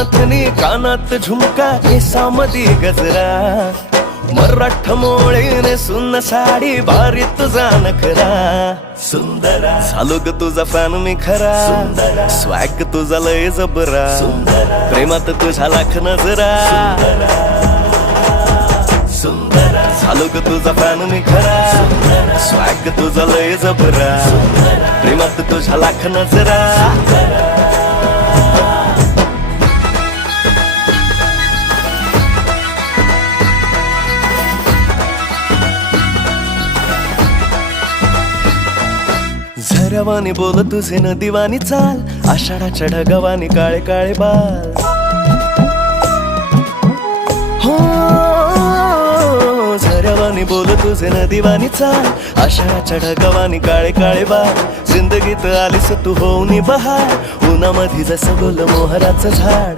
नथनी कानात झुमका केसामधी गजरा मराठ मोळीने सुन्न साडी भारी तुझा नखरा सुंदरा झालो ग तुझा फॅन मी खरा सुंदरा स्वॅग तुझा लय जबरा सुंदरा प्रेमात तुझा लाख नजरा सुंदरा झालो ग तुझा फॅन मी खरा स्वॅग तुझा लय जबरा प्रेमात तुझा लाख नजरा झऱ्यावानी बोल तुझे नदीवानी चाल आषाढाच्या ढगावानी काळे काळे बाल हो झऱ्यावानी बोल तुझे नदीवानी चाल आषाढाच्या ढगावानी काळे काळे बाल जिंदगीत आलीस तू होऊनी बहार उन्हामध्ये जसं बोल मोहराचं झाड